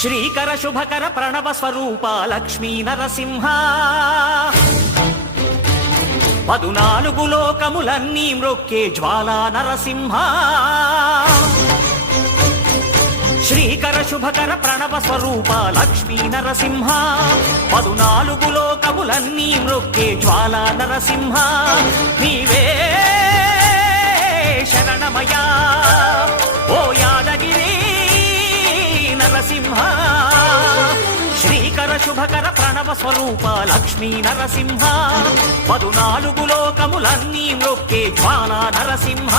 శ్రీకర శుభకర ప్రణవ స్వరూప లక్ష్మీ నరసింహ 14 లోకములన్నీ మ్రొక్కే జ్వాలా నరసింహ శ్రీకర శుభకర ప్రణవ స్వరూప లక్ష్మీ నరసింహ 14 లోకములన్నీ మ్రొక్కే జ్వాలా నరసింహ నీవే శరణమయా ఓ యాదగిరి నరసింహ శ్రీకర శుభకర ప్రణవ స్వరూప లక్ష్మీ నరసింహ 14 లోకములన్నీ మ్రొక్కే జ్వాలా నరసింహ